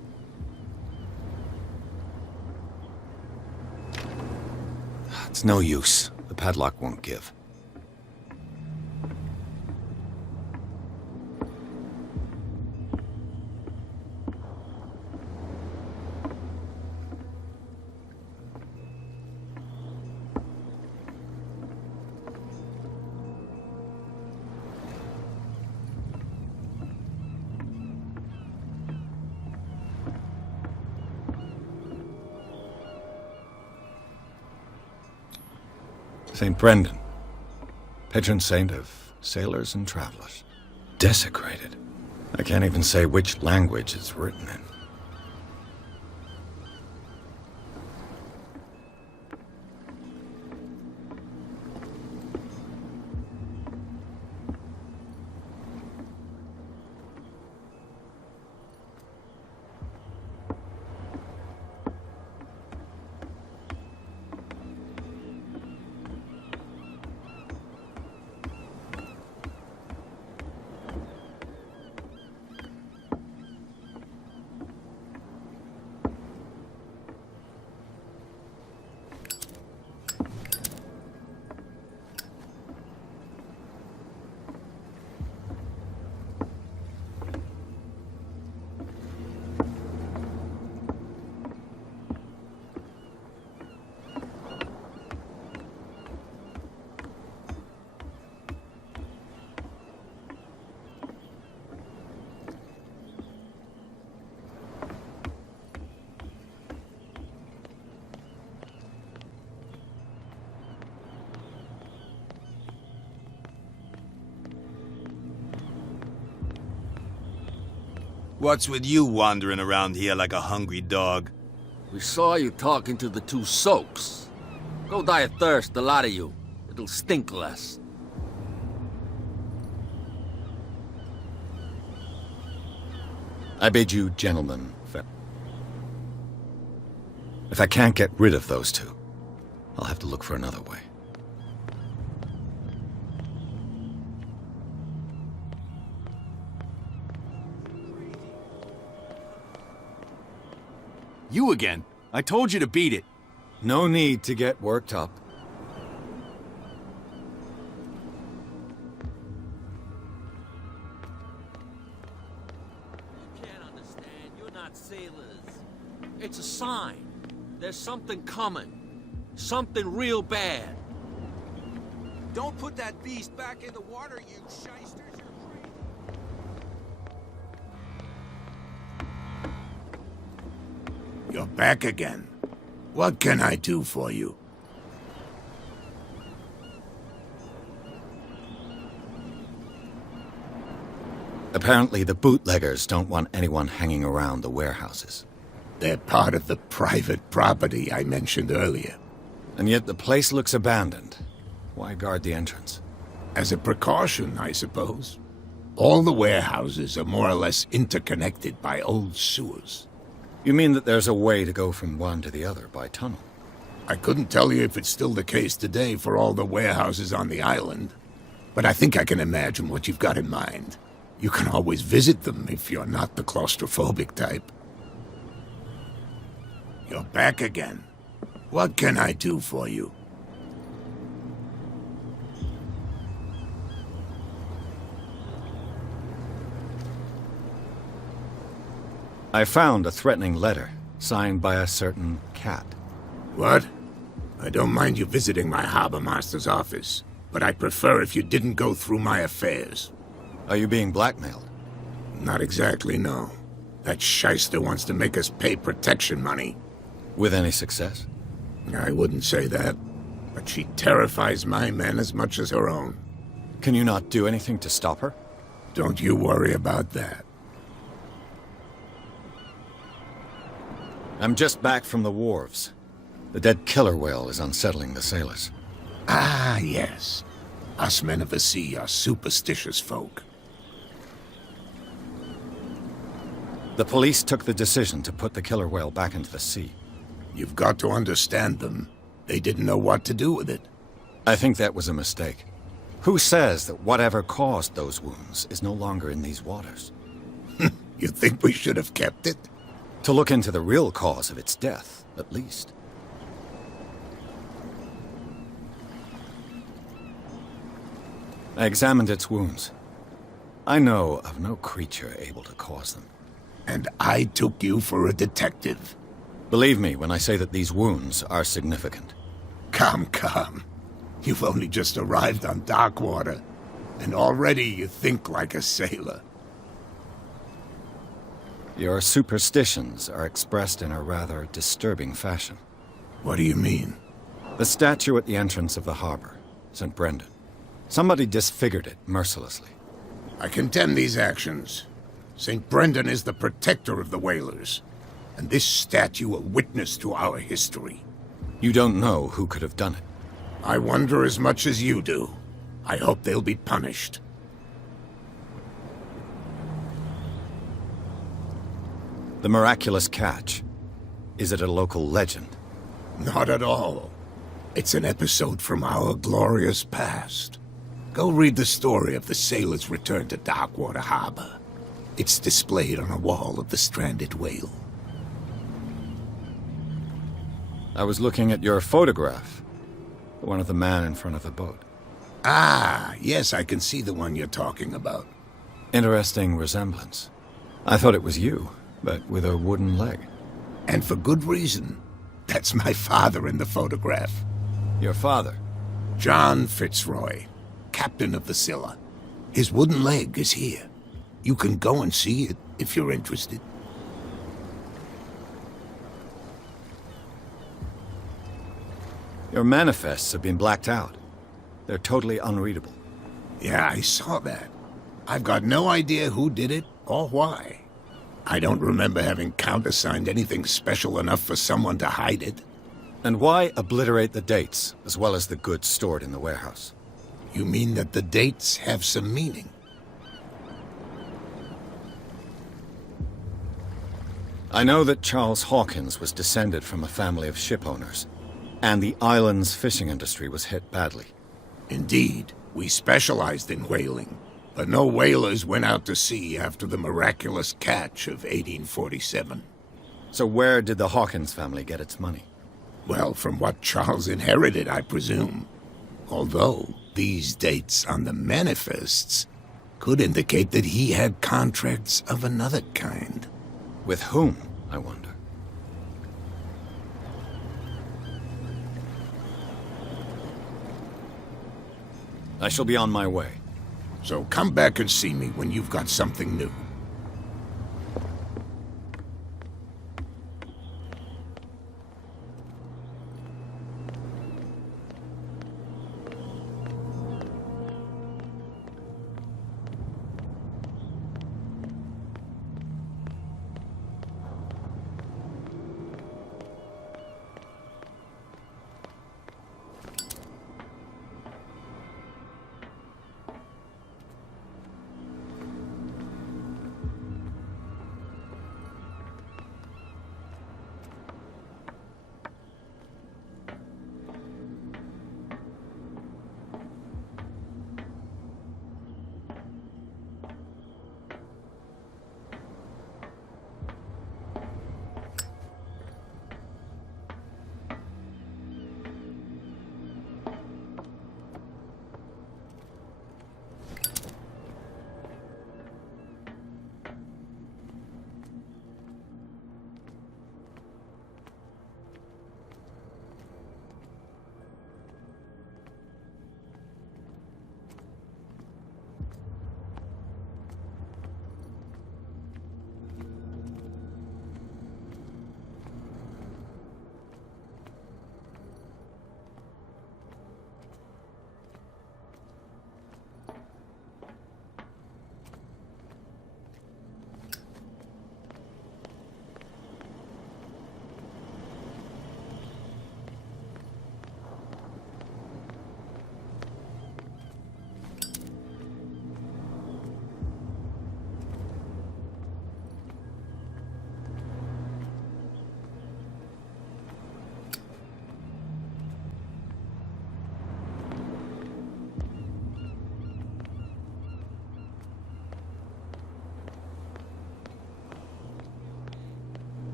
It's no use. The padlock won't give. St. Brendan, patron saint of sailors and travelers. Desecrated. I can't even say which language it's written in. What's with you wandering around here like a hungry dog? We saw you talking to the two soaks. Go die of thirst, the lot of you. It'll stink less. I bid you, gentlemen, farewell. If I can't get rid of those two, I'll have to look for another way. You again? I told you to beat it. No need to get worked up. You can't understand. You're not sailors. It's a sign. There's something coming. Something real bad. Don't put that beast back in the water, you shysters. You're back again. What can I do for you? Apparently the bootleggers don't want anyone hanging around the warehouses. They're part of the private property I mentioned earlier. And yet the place looks abandoned. Why guard the entrance? As a precaution, I suppose. All the warehouses are more or less interconnected by old sewers. You mean that there's a way to go from one to the other by tunnel? I couldn't tell you if it's still the case today for all the warehouses on the island, but I think I can imagine what you've got in mind. You can always visit them if you're not the claustrophobic type. You're back again. What can I do for you? I found a threatening letter, signed by a certain cat. What? I don't mind you visiting my harbor master's office, but I prefer if you didn't go through my affairs. Are you being blackmailed? Not exactly, no. That shyster wants to make us pay protection money. With any success? I wouldn't say that, but she terrifies my men as much as her own. Can you not do anything to stop her? Don't you worry about that. I'm just back from the wharves. The dead killer whale is unsettling the sailors. Ah, yes. Us men of the sea are superstitious folk. The police took the decision to put the killer whale back into the sea. You've got to understand them. They didn't know what to do with it. I think that was a mistake. Who says that whatever caused those wounds is no longer in these waters? You think we should have kept it? To look into the real cause of its death, at least. I examined its wounds. I know of no creature able to cause them. And I took you for a detective. Believe me when I say that these wounds are significant. Come. You've only just arrived on Darkwater, and already you think like a sailor. Your superstitions are expressed in a rather disturbing fashion. What do you mean? The statue at the entrance of the harbor, St. Brendan. Somebody disfigured it mercilessly. I condemn these actions. St. Brendan is the protector of the whalers, and this statue a witness to our history. You don't know who could have done it. I wonder as much as you do. I hope they'll be punished. The miraculous catch. Is it a local legend? Not at all. It's an episode from our glorious past. Go read the story of the sailor's return to Darkwater Harbor. It's displayed on a wall of the stranded whale. I was looking at your photograph. The one of the man in front of the boat. Ah, yes, I can see the one you're talking about. Interesting resemblance. I thought it was you, but with a wooden leg. And for good reason. That's my father in the photograph. Your father? John Fitzroy, captain of the Scylla. His wooden leg is here. You can go and see it if you're interested. Your manifests have been blacked out. They're totally unreadable. Yeah, I saw that. I've got no idea who did it or why. I don't remember having countersigned anything special enough for someone to hide it. And why obliterate the dates, as well as the goods stored in the warehouse? You mean that the dates have some meaning? I know that Charles Hawkins was descended from a family of ship owners, and the island's fishing industry was hit badly. Indeed, we specialized in whaling, but no whalers went out to sea after the miraculous catch of 1847. So where did the Hawkins family get its money? Well, from what Charles inherited, I presume. Although, these dates on the manifests could indicate that he had contracts of another kind. With whom, I wonder? I shall be on my way. So come back and see me when you've got something new.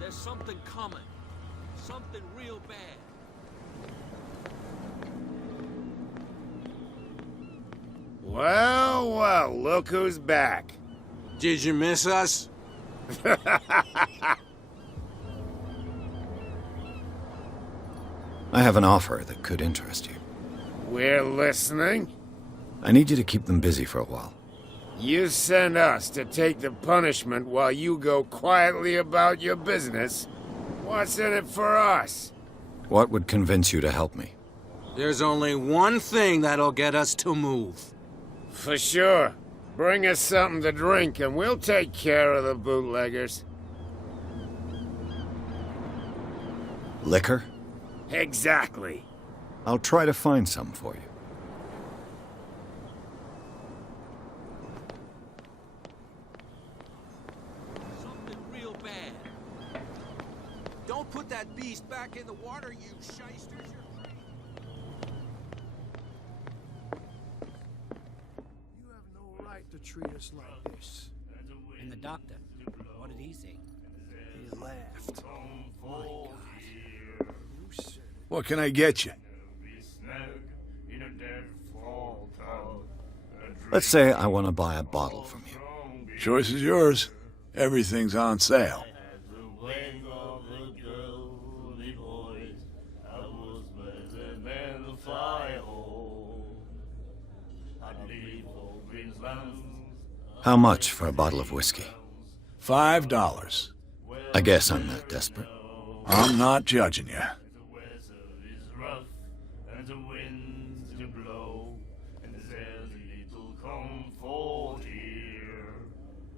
There's something coming. Something real bad. Well, well, look who's back. Did you miss us? I have an offer that could interest you. We're listening. I need you to keep them busy for a while. You send us to take the punishment while you go quietly about your business. What's in it for us? What would convince you to help me? There's only one thing that'll get us to move. For sure. Bring us something to drink and we'll take care of the bootleggers. Liquor? Exactly. I'll try to find some for you. Something real bad. Don't put that beast back in the water, you shysters. You have no right to treat us like this. And the doctor, what did he say? He laughed. My God. You said it. What can I get you? Let's say I want to buy a bottle from you. Choice is yours. Everything's on sale. How much for a bottle of whiskey? $5. I guess I'm not desperate. I'm not judging you.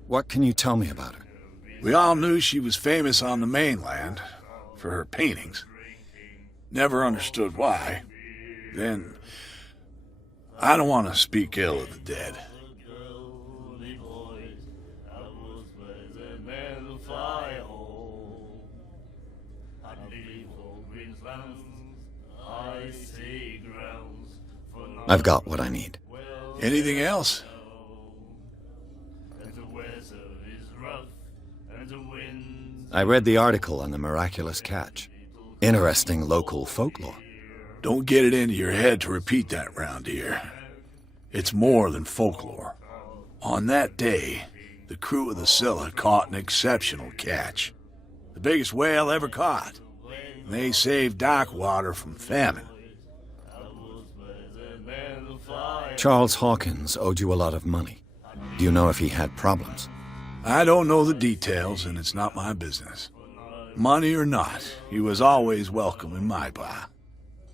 What can you tell me about her? We all knew she was famous on the mainland for her paintings. Never understood why. Then, I don't want to speak ill of the dead. I've got what I need. Anything else? I read the article on the miraculous catch. Interesting local folklore. Don't get it into your head to repeat that round here. It's more than folklore. On that day, the crew of the Scylla caught an exceptional catch. The biggest whale ever caught. And they saved dock water from famine. Charles Hawkins owed you a lot of money. Do you know if he had problems? I don't know the details, and it's not my business. Money or not, he was always welcome in my bar.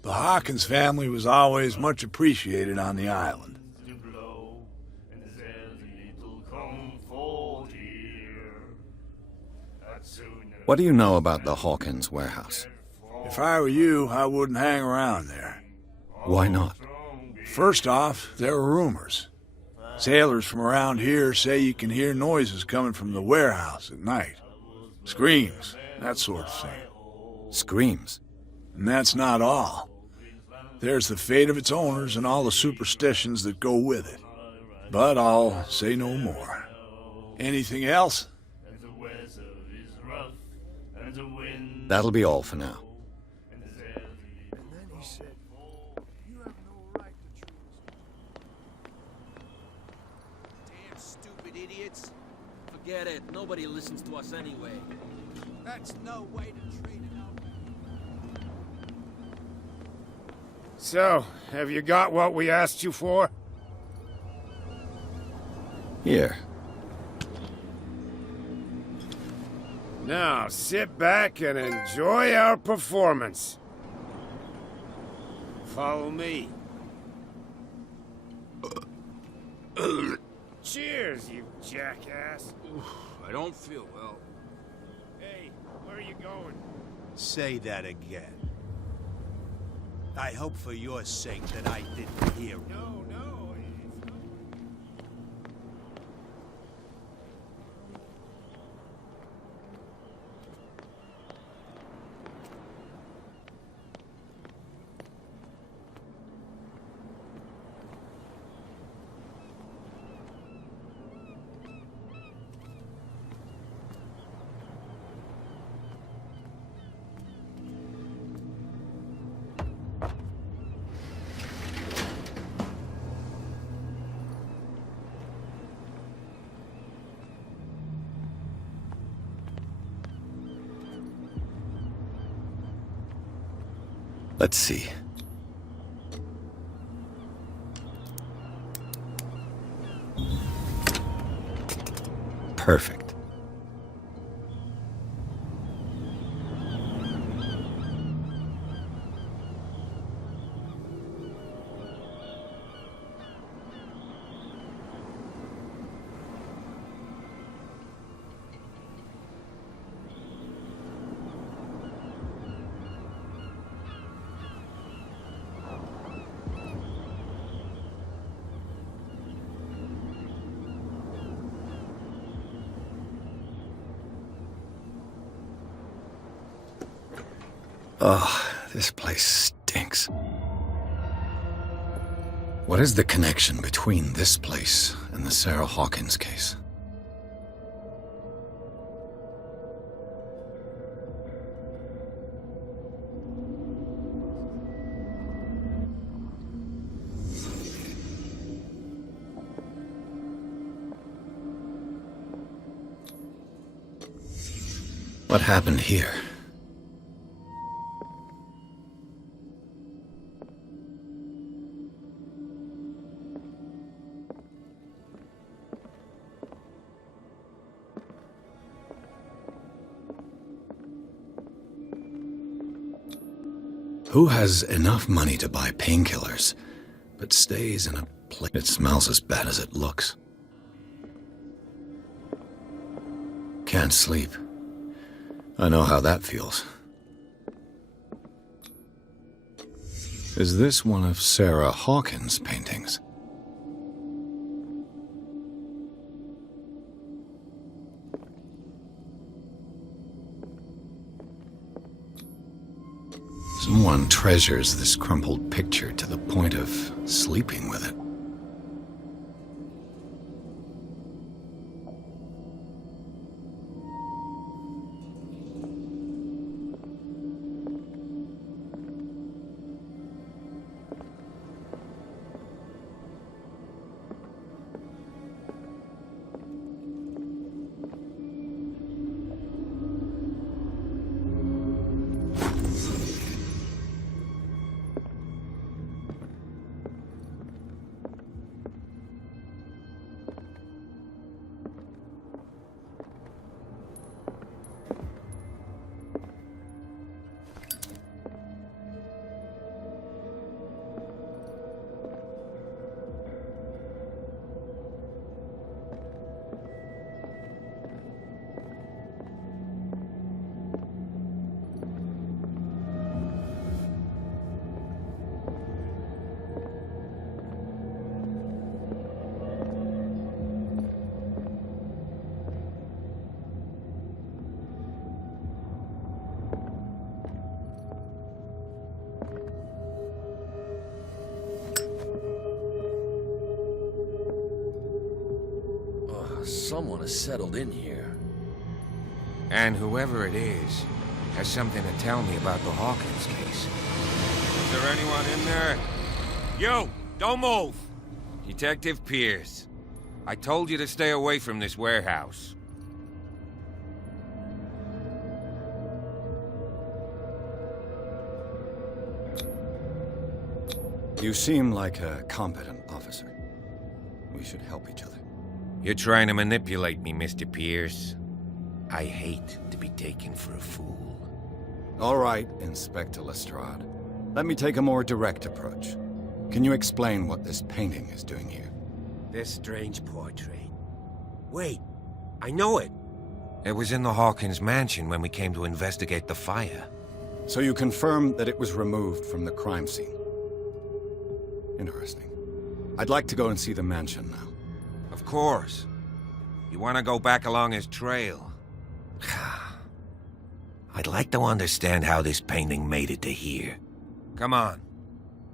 The Hawkins family was always much appreciated on the island. What do you know about the Hawkins warehouse? If I were you, I wouldn't hang around there. Why not? First off, there are rumors. Sailors from around here say you can hear noises coming from the warehouse at night. Screams, that sort of thing. Screams? And that's not all. There's the fate of its owners and all the superstitions that go with it. But I'll say no more. Anything else? That'll be all for now. Forget it. Nobody listens to us anyway. That's no way to treat it out. So, have you got what we asked you for? Here. Now, sit back and enjoy our performance. Follow me. Cheers, you jackass. I don't feel well. Hey, where are you going? Say that again. I hope for your sake that I didn't hear. No, no, it's not. Let's see. Perfect. Oh, this place stinks. What is the connection between this place and the Sarah Hawkins case? What happened here? Who has enough money to buy painkillers, but stays in a place that smells as bad as it looks? Can't sleep. I know how that feels. Is this one of Sarah Hawkins' paintings? Someone treasures this crumpled picture to the point of sleeping with it. Someone has settled in here. And whoever it is has something to tell me about the Hawkins case. Is there anyone in there? You! Don't move! Detective Pierce. I told you to stay away from this warehouse. You seem like a competent officer. We should help each other. You're trying to manipulate me, Mr. Pierce. I hate to be taken for a fool. All right, Inspector Lestrade. Let me take a more direct approach. Can you explain what this painting is doing here? This strange portrait. Wait, I know it. It was in the Hawkins mansion when we came to investigate the fire. So you confirm that it was removed from the crime scene? Interesting. I'd like to go and see the mansion now. Of course. You want to go back along his trail? I'd like to understand how this painting made it to here. Come on.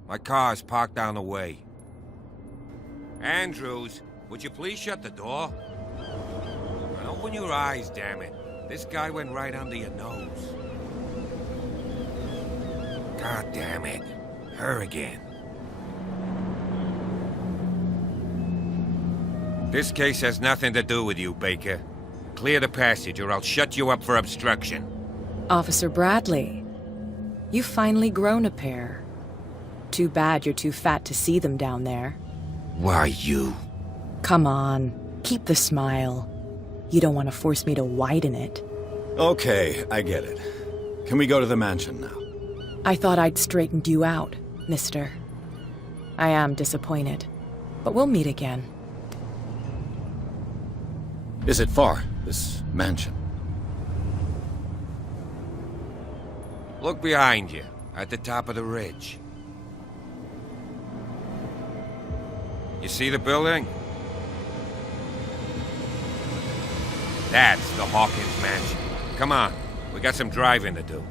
My car's parked down the way. Andrews, would you please shut the door? And open your eyes, damn it. This guy went right under your nose. God damn it. Her again. This case has nothing to do with you, Baker. Clear the passage or I'll shut you up for obstruction. Officer Bradley, you've finally grown a pair. Too bad you're too fat to see them down there. Why you? Come on, keep the smile. You don't want to force me to widen it. Okay, I get it. Can we go to the mansion now? I thought I'd straightened you out, mister. I am disappointed, but we'll meet again. Is it far, this mansion? Look behind you, at the top of the ridge. You see the building? That's the Hawkins mansion. Come on, we got some driving to do.